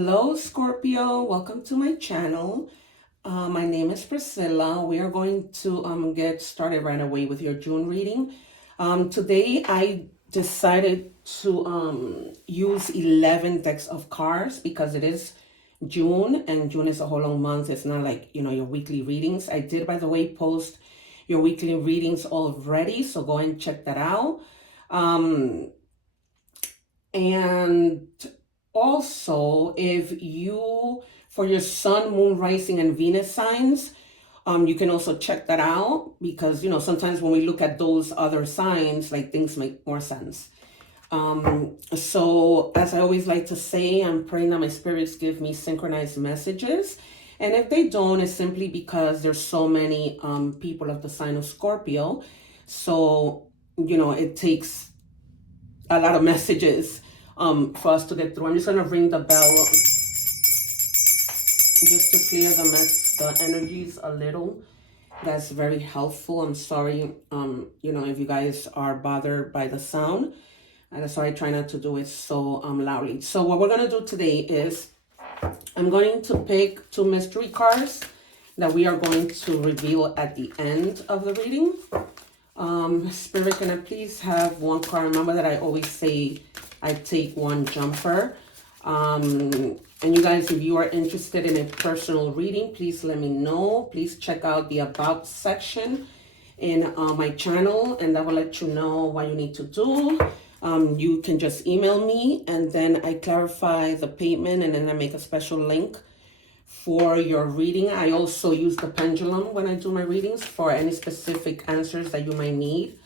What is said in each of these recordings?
Hello, Scorpio. Welcome to my channel. My name is Priscilla. We are going to get started right away with your June reading. Today, I decided to use 11 decks of cards because it is June, and June is a whole long month. It's not like, your weekly readings. I did, by the way, post your weekly readings already, so go and check that out. And also, if you, for your sun, moon, rising, and Venus signs, you can also check that out because, sometimes when we look at those other signs, like things make more sense. So as I always like to say, I'm praying that my spirits give me synchronized messages. And if they don't, it's simply because there's so many people of the sign of Scorpio. So, it takes a lot of messages for us to get through. I'm just going to ring the bell just to clear the energies a little. That's very helpful. I'm sorry, if you guys are bothered by the sound. And that's why I try not to do it so loudly. So what we're going to do today is I'm going to pick 2 mystery cards that we are going to reveal at the end of the reading. Spirit, can I please have 1 card? Remember that I always say I take 1 jumper. And you guys, if you are interested in a personal reading, please let me know. Please check out the About section in my channel, and that will let you know what you need to do. You can just email me, and then I clarify the payment, and then I make a special link for your reading. I also use the pendulum when I do my readings for any specific answers that you might need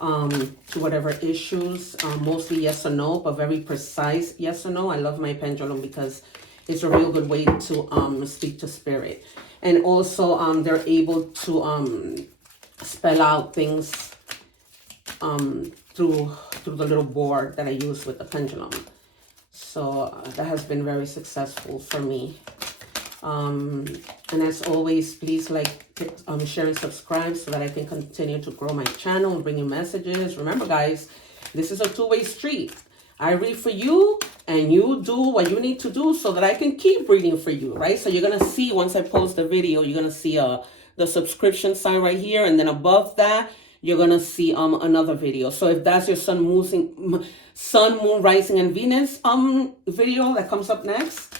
to whatever issues, mostly yes or no, but very precise yes or no. I love my pendulum because it's a real good way to speak to spirit. And also they're able to spell out things through the little board that I use with the pendulum. So that has been very successful for me. And as always, please share and subscribe so that I can continue to grow my channel and bring you messages. Remember, guys, this is a 2-way street. I read for you and you do what you need to do so that I can keep reading for you, right? So you're going to see, once I post the video, you're going to see the subscription sign right here. And then above that, you're going to see another video. So if that's your sun, moon, rising, and Venus video that comes up next,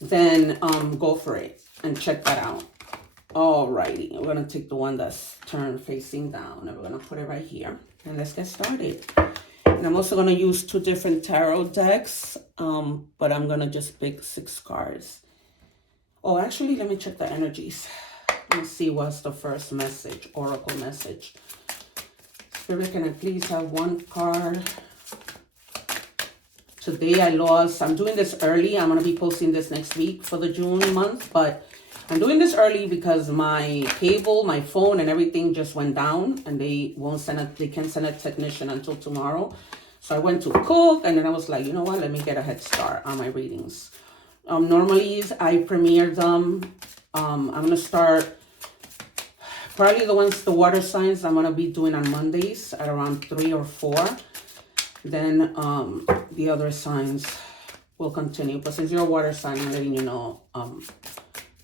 then go for it and check that out. Alrighty, we're gonna take the one that's turned facing down, and we're gonna put it right here, and let's get started. And I'm also gonna use 2 different tarot decks, but I'm gonna just pick 6 cards. Oh, actually, let me check the energies. Let's see what's the first message, oracle message. Spirit, can I please have 1 card? Today I'm doing this early. I'm going to be posting this next week for the June month, but I'm doing this early because my cable, my phone, and everything just went down, and they can't send a technician until tomorrow. So I went to cook, and then I was like, you know what, let me get a head start on my readings. Normally I premiere them. I'm going to start probably the water signs I'm going to be doing on Mondays at around 3 or 4. Then the other signs will continue. But since you're a water sign, I'm letting you know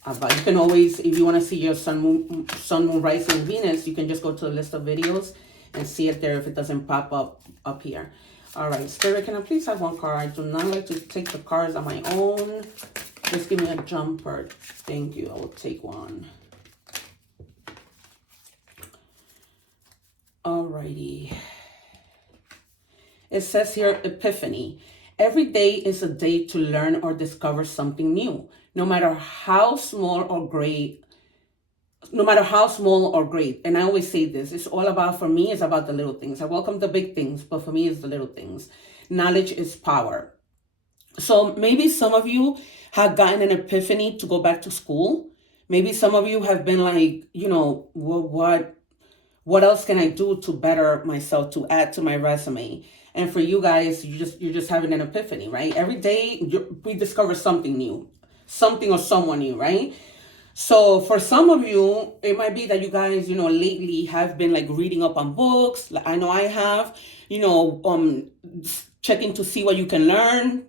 about. You can always, if you want to see your sun, moon, rising, Venus, you can just go to the list of videos and see it there if it doesn't pop up here. All right, Spirit, can I please have 1 card? I do not like to take the cards on my own. Just give me a jumper. Thank you. I will take 1. All righty. It says here, epiphany. Every day is a day to learn or discover something new, no matter how small or great. And I always say this, it's all about, for me, it's about the little things. I welcome the big things, but for me, it's the little things. Knowledge is power. So maybe some of you have gotten an epiphany to go back to school. Maybe some of you have been like, what else can I do to better myself, to add to my resume? And for you guys, you're just having an epiphany, right? Every day we discover something new, something or someone new, right? So for some of you, it might be that you guys, lately have been reading up on books. I know I have, checking to see what you can learn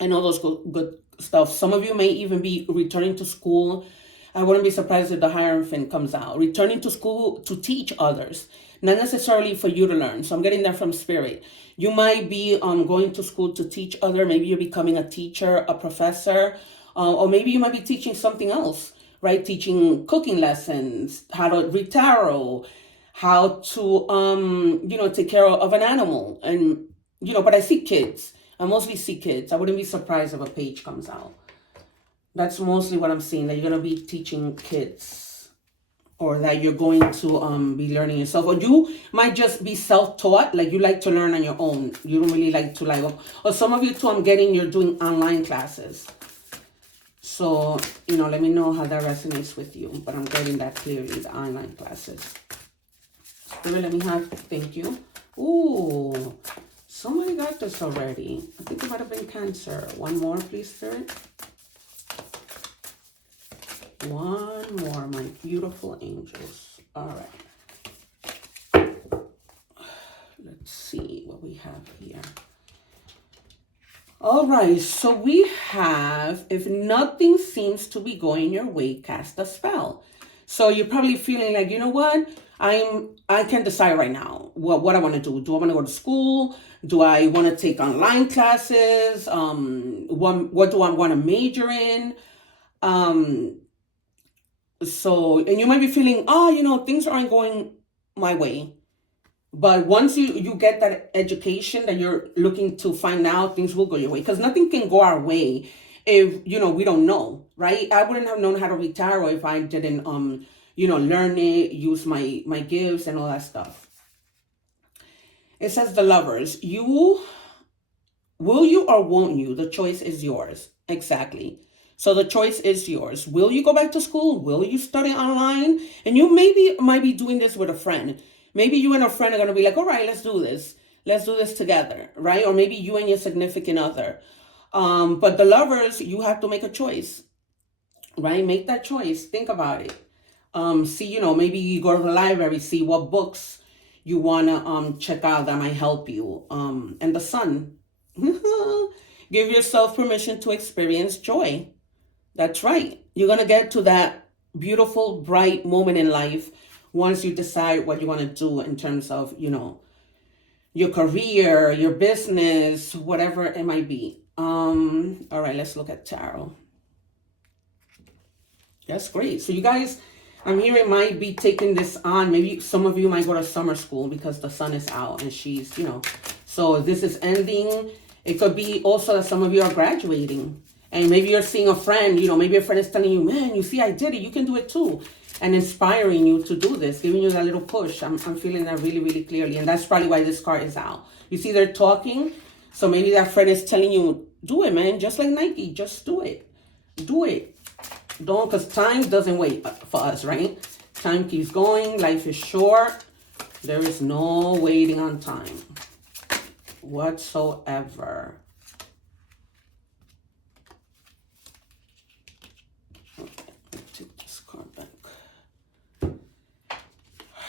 and all those good stuff. Some of you may even be returning to school. I wouldn't be surprised if the Hierophant comes out. Returning to school to teach others, not necessarily for you to learn. So I'm getting that from Spirit. You might be going to school to teach other. Maybe you're becoming a teacher, a professor, or maybe you might be teaching something else, right? Teaching cooking lessons, how to read tarot, how to, take care of an animal. And, but I see kids. I mostly see kids. I wouldn't be surprised if a page comes out. That's mostly what I'm seeing, that you're going to be teaching kids, or that you're going to be learning yourself. Or you might just be self-taught, like you like to learn on your own. You don't really like to or some of you too, I'm getting you're doing online classes. So, let me know how that resonates with you. But I'm getting that clearly, the online classes. Spirit, let me have, thank you. Ooh, somebody got this already. I think it might have been Cancer. One more, please, Spirit. One more, my beautiful angels. All right. Let's see what we have here. All right, so we have, if nothing seems to be going your way, cast a spell. So you're probably feeling like, you know what? I can't decide right now what I want to do. Do I want to go to school? Do I want to take online classes? What do I want to major in? So, and you might be feeling, things aren't going my way. But once you get that education that you're looking to find out, things will go your way. Because nothing can go our way if, we don't know, right? I wouldn't have known how to read tarot if I didn't, learn it, use my gifts and all that stuff. It says the Lovers. Will you or won't you? The choice is yours. Exactly. So the choice is yours. Will you go back to school? Will you study online? And you might be doing this with a friend. Maybe you and a friend are going to be like, all right, let's do this. Let's do this together, right? Or maybe you and your significant other. But the Lovers, you have to make a choice, right? Make that choice. Think about it. See, maybe you go to the library, see what books you want to check out that might help you. And the Sun. Give yourself permission to experience joy. That's right. You're going to get to that beautiful, bright moment in life once you decide what you want to do in terms of, your career, your business, whatever it might be. All right, let's look at tarot. That's great. So you guys, I'm hearing, might be taking this on. Maybe some of you might go to summer school because the Sun is out and she's, so this is ending. It could be also that some of you are graduating. And maybe you're seeing a friend, maybe a friend is telling you, man, you see, I did it. You can do it too. And inspiring you to do this, giving you that little push. I'm feeling that really, really clearly. And that's probably why this card is out. You see, they're talking. So maybe that friend is telling you, do it, man. Just like Nike, just do it. Do it. Don't, because time doesn't wait for us, right? Time keeps going. Life is short. There is no waiting on time whatsoever.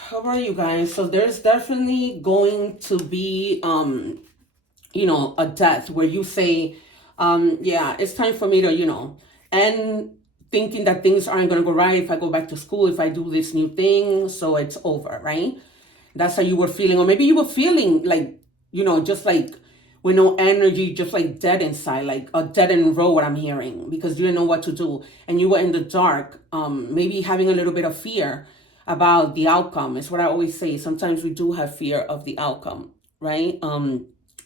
How are you guys? So there's definitely going to be, a death where you say, yeah, it's time for me to, and thinking that things aren't going to go right if I go back to school, if I do this new thing, so it's over, right? That's how you were feeling. Or maybe you were feeling like, just like with no energy, just like dead inside, like a dead end road, what I'm hearing, because you didn't know what to do. And you were in the dark, maybe having a little bit of fear about the outcome. It's what I always say. Sometimes we do have fear of the outcome, right?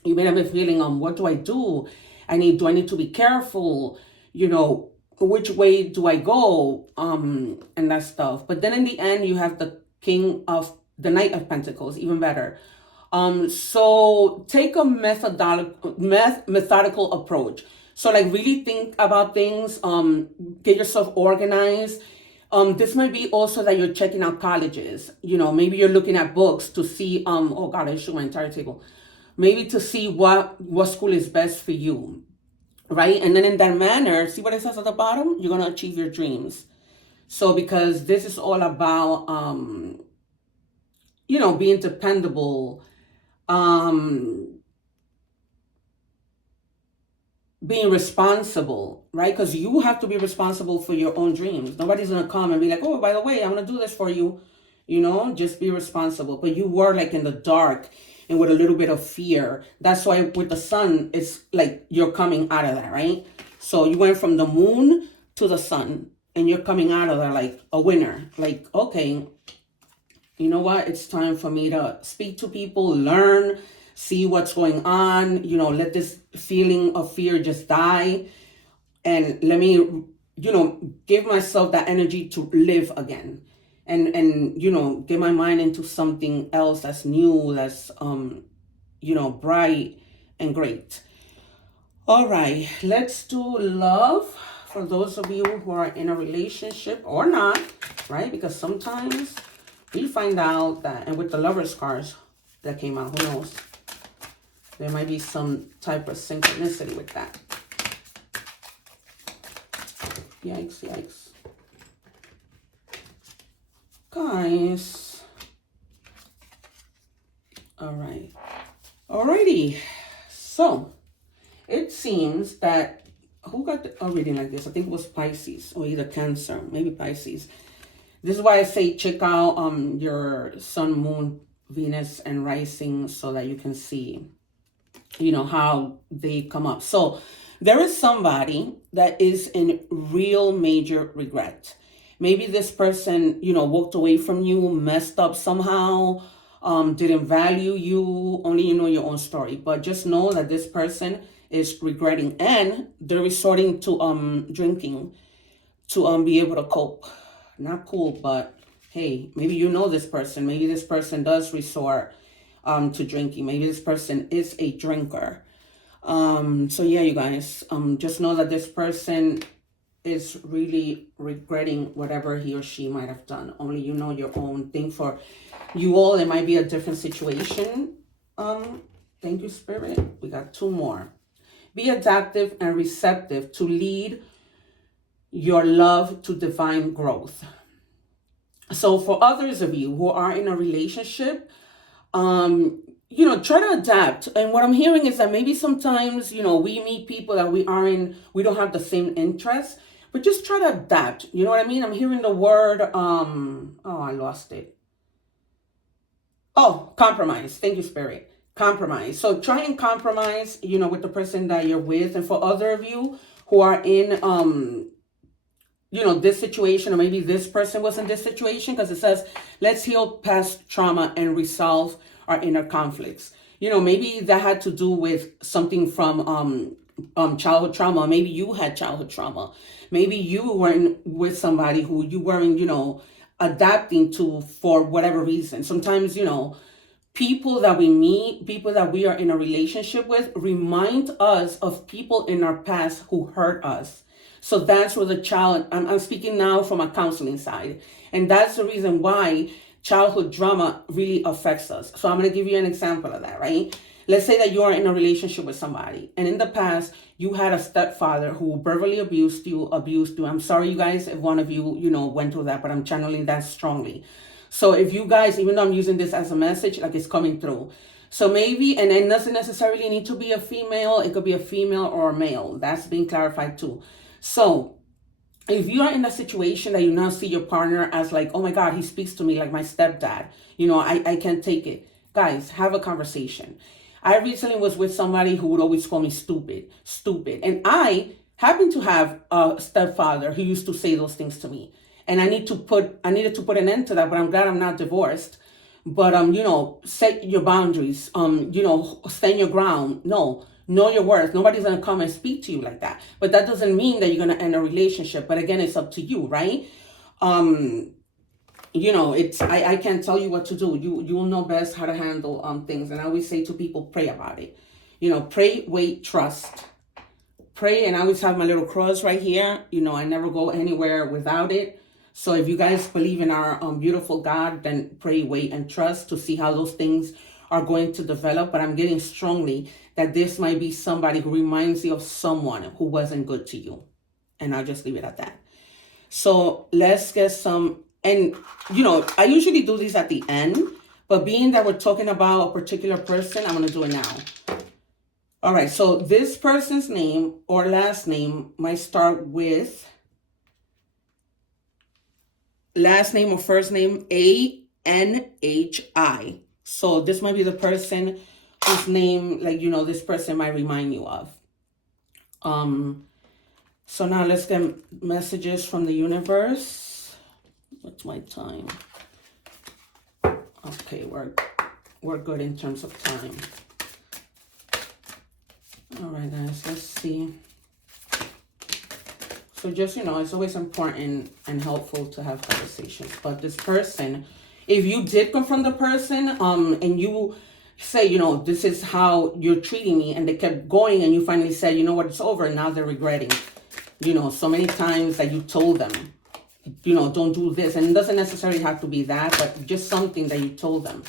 You may have been feeling, what do I do? Do I need to be careful? Which way do I go? And that stuff. But then in the end, you have the the Knight of Pentacles, even better. So take a methodical approach. So like really think about things, get yourself organized. This might be also that you're checking out colleges. Maybe you're looking at books to see, oh God, I shook my entire table. Maybe to see what school is best for you, right? And then in that manner, see what it says at the bottom? You're going to achieve your dreams. So because this is all about, being dependable, being responsible, right? Because you have to be responsible for your own dreams. Nobody's gonna come and be like, oh, by the way, I'm gonna do this for you. You know, just be responsible. But you were like in the dark and with a little bit of fear. That's why with the sun, it's like you're coming out of that, right? So you went from the moon to the sun and you're coming out of there like a winner. Like, okay, you know what? It's time for me to speak to people, learn, see what's going on, you know, let this feeling of fear just die. And let me, you know, give myself that energy to live again. And you know, get my mind into something else that's new, that's, you know, bright and great. All right, let's do love for those of you who are in a relationship or not, right? Because sometimes we find out that, and with the Lovers cards that came out, who knows? There might be some type of synchronicity with that. Yikes, yikes. Guys. All right. Alrighty. So, it seems that, who got a reading like this? I think it was Pisces or either Cancer, maybe Pisces. This is why I say check out your sun, moon, Venus, and rising so that you can see, you know, how they come up. So there is somebody that is in real major regret. Maybe this person, you know, walked away from you, messed up somehow, didn't value you, only you know your own story. But just know that this person is regretting and they're resorting to drinking to be able to cope. Not cool, but hey, maybe you know this person. Maybe this person does resort to drinking. Maybe this person is a drinker. So yeah, you guys, just know that this person is really regretting whatever he or she might have done. Only you know your own thing. For you all, it might be a different situation. Thank you, Spirit. We got two more. Be adaptive and receptive to lead your love to divine growth. So for others of you who are in a relationship, you know, try to adapt. And what I'm hearing is that maybe sometimes, you know, we meet people that we don't have the same interests, but just try to adapt. You know what I mean? I'm hearing the word, oh, I lost it. Oh, compromise. Thank you, Spirit. Compromise. So try and compromise, you know, with the person that you're with. And for other of you who are in, you know, this situation, or maybe this person was in this situation, because it says, let's heal past trauma and resolve our inner conflicts. You know, maybe that had to do with something from childhood trauma. Maybe you had childhood trauma. Maybe you were with somebody who you weren't, you know, adapting to for whatever reason. Sometimes, you know, people that we meet, people that we are in a relationship with, remind us of people in our past who hurt us. So that's where the child, I'm speaking now from a counseling side. And that's the reason why childhood trauma really affects us. So I'm going to give you an example of that, right? Let's say that you are in a relationship with somebody, and in the past, you had a stepfather who verbally abused you. I'm sorry, you guys, if one of you, you know, went through that, but I'm channeling that strongly. So if you guys, even though I'm using this as a message, like it's coming through. So maybe, and it doesn't necessarily need to be a female. It could be a female or a male. That's being clarified too. So if you are in a situation that you now see your partner as like, oh my God, he speaks to me like my stepdad, you know, I can't take it. Guys, have a conversation. I recently was with somebody who would always call me stupid. And I happen to have a stepfather who used to say those things to me. And I needed to put an end to that, but I'm glad I'm not divorced. But, you know, set your boundaries, you know, stand your ground. No, know your worth. Nobody's going to come and speak to you like that. But that doesn't mean that you're going to end a relationship. But again, it's up to you, right? You know, I can't tell you what to do. You'll know best how to handle things. And I always say to people, pray about it. You know, pray, wait, trust. Pray, and I always have my little cross right here. You know, I never go anywhere without it. So if you guys believe in our beautiful God, then pray, wait, and trust to see how those things are going to develop. But I'm getting strongly that this might be somebody who reminds you of someone who wasn't good to you. And I'll just leave it at that. So let's get some, and you know, I usually do these at the end, but being that we're talking about a particular person, I'm going to do it now. All right, so this person's name or last name might start with last name or first name ANHI. So this might be the person whose name, like, this person might remind you of. So now let's get messages from the universe. What's my time? Okay, we're good in terms of time. All right, guys, let's see. So just, it's always important and helpful to have conversations. But this person, if you did confront the person, and you say, this is how you're treating me, and they kept going, and you finally said, you know what, it's over, and now they're regretting. So many times that you told them, don't do this. And it doesn't necessarily have to be that, but just something that you told them.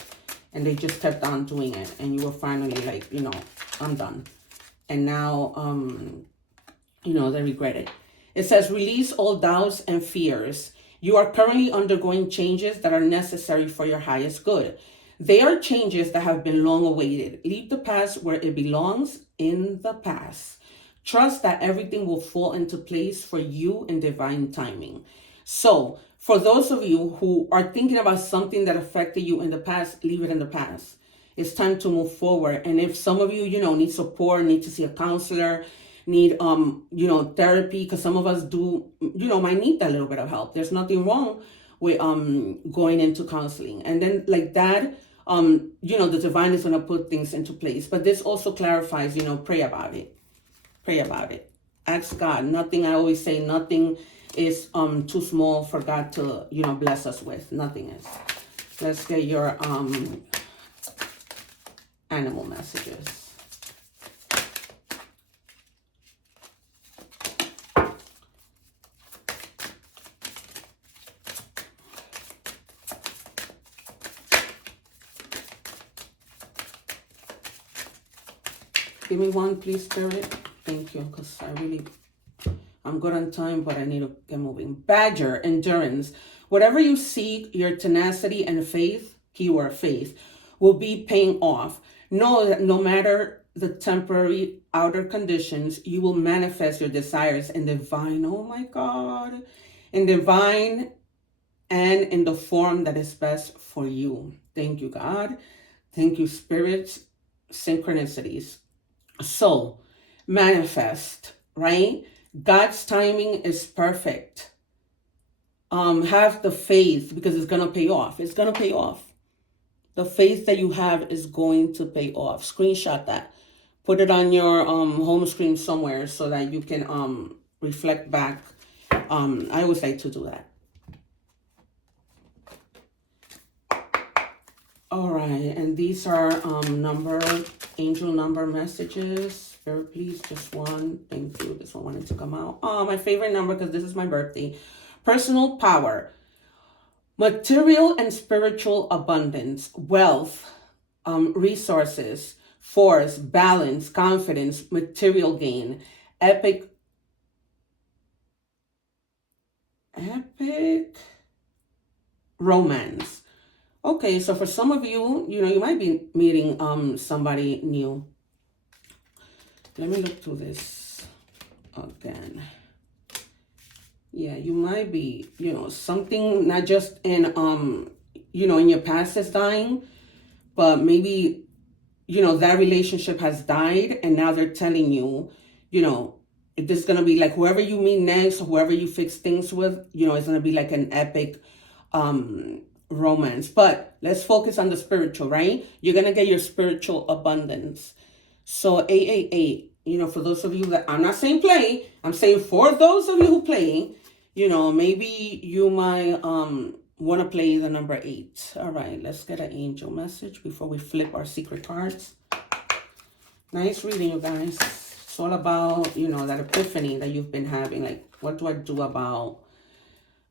And they just kept on doing it. And you were finally like, I'm done. And now, they regret it. It says, release all doubts and fears. You are currently undergoing changes that are necessary for your highest good. They are changes that have been long awaited. Leave the past where it belongs, in the past. Trust that everything will fall into place for you in divine timing. So, for those of you who are thinking about something that affected you in the past, leave it in the past. It's time to move forward. And if some of you, need support, need to see a counselor, need, therapy, because some of us do, might need that little bit of help. There's nothing wrong with going into counseling. And then like that, the divine is going to put things into place. But this also clarifies, pray about it. Pray about it. Ask God. Nothing, I always say, nothing is too small for God to, bless us with. Nothing is. Let's get your animal messages. Give me one, please, Spirit. Thank you, because I'm good on time, but I need to get moving. Badger, endurance. Whatever you seek, your tenacity and faith, keyword faith, will be paying off. Know that no matter the temporary outer conditions, you will manifest your desires in divine, oh my God, in divine and in the form that is best for you. Thank you, God. Thank you, spirits, synchronicities. So, manifest, right? God's timing is perfect. Have the faith, because it's going to pay off. It's going to pay off. The faith that you have is going to pay off. Screenshot that. Put it on your home screen somewhere so that you can reflect back. I always like to do that. All right, and these are angel number messages. Very please, just one. Thank you. This one wanted to come out. Oh, my favorite number, because this is my birthday. Personal power, material and spiritual abundance, wealth, resources, force, balance, confidence, material gain, epic romance. Okay, so for some of you, you might be meeting somebody new. Let me look through this again. Yeah, you might be, something not just in in your past is dying, but maybe, that relationship has died, and now they're telling you, this is gonna be like whoever you meet next, whoever you fix things with, it's gonna be like an epic romance. But let's focus on the spiritual, right? You're gonna get your spiritual abundance. So 888, for those of you that, I'm not saying play, I'm saying for those of you who play, maybe you might want to play the number 8. All right, let's get an angel message before we flip our secret cards. Nice reading, you guys. It's all about, that epiphany that you've been having. Like, what do I do about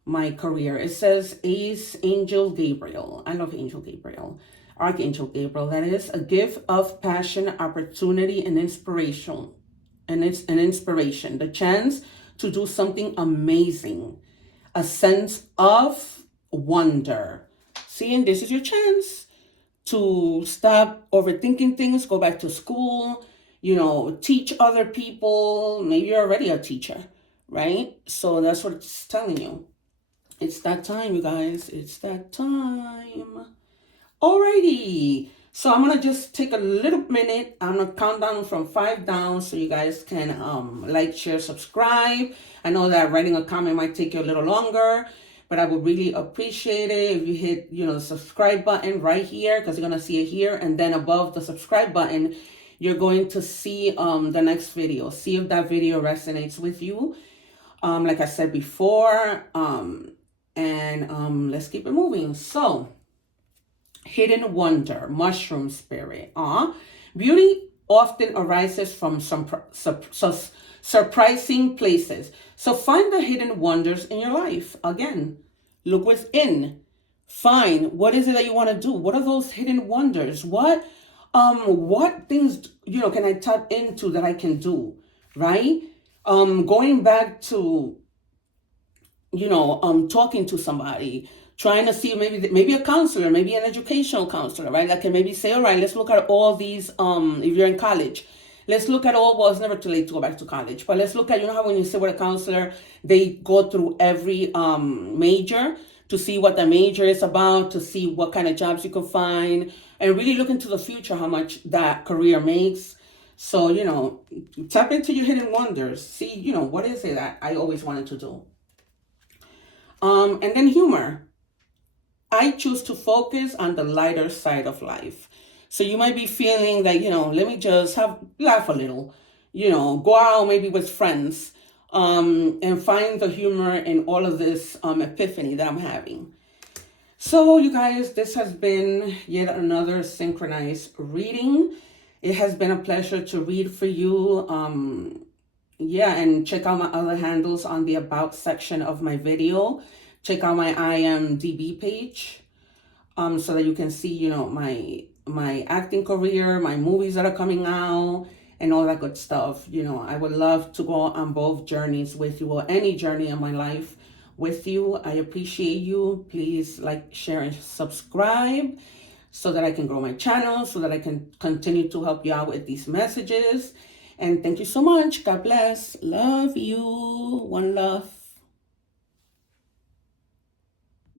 my career? It says Angel Gabriel. I love Angel Gabriel. Archangel Gabriel, that is, a gift of passion, opportunity, and inspiration. And it's an inspiration. The chance to do something amazing. A sense of wonder. See, and this is your chance to stop overthinking things, go back to school, teach other people. Maybe you're already a teacher, right? So that's what it's telling you. It's that time, you guys. It's that time. Alrighty. So I'm gonna just take a little minute. I'm gonna count down from 5 down so you guys can like, share, subscribe. I know that writing a comment might take you a little longer, but I would really appreciate it if you hit, the subscribe button right here, because you're gonna see it here, and then above the subscribe button, you're going to see the next video. See if that video resonates with you. Like I said before, and let's keep it moving. So, hidden wonder, mushroom spirit. Beauty often arises from some surprising places. So find the hidden wonders in your life. Again, look within. Find what is it that you want to do. What are those hidden wonders? What things can I tap into that I can do, right? Going back to talking to somebody, trying to see maybe a counselor, maybe an educational counselor, right? That can maybe say, all right, let's look at all these, if you're in college, let's look at well, it's never too late to go back to college, but let's look at, how when you sit with a counselor, they go through every major to see what the major is about, to see what kind of jobs you can find, and really look into the future, how much that career makes. So, tap into your hidden wonders. See, what is it that I always wanted to do? And then humor. I choose to focus on the lighter side of life. So you might be feeling like, let me just laugh a little, go out maybe with friends, and find the humor in all of this epiphany that I'm having. So you guys, this has been yet another synchronized reading. It has been a pleasure to read for you. And check out my other handles on the about section of my video. Check out my IMDb page, so that you can see, my acting career, my movies that are coming out, and all that good stuff. I would love to go on both journeys with you, or any journey in my life with you. I appreciate you. Please like, share, and subscribe so that I can grow my channel, so that I can continue to help you out with these messages. And thank you so much. God bless. Love you. One love.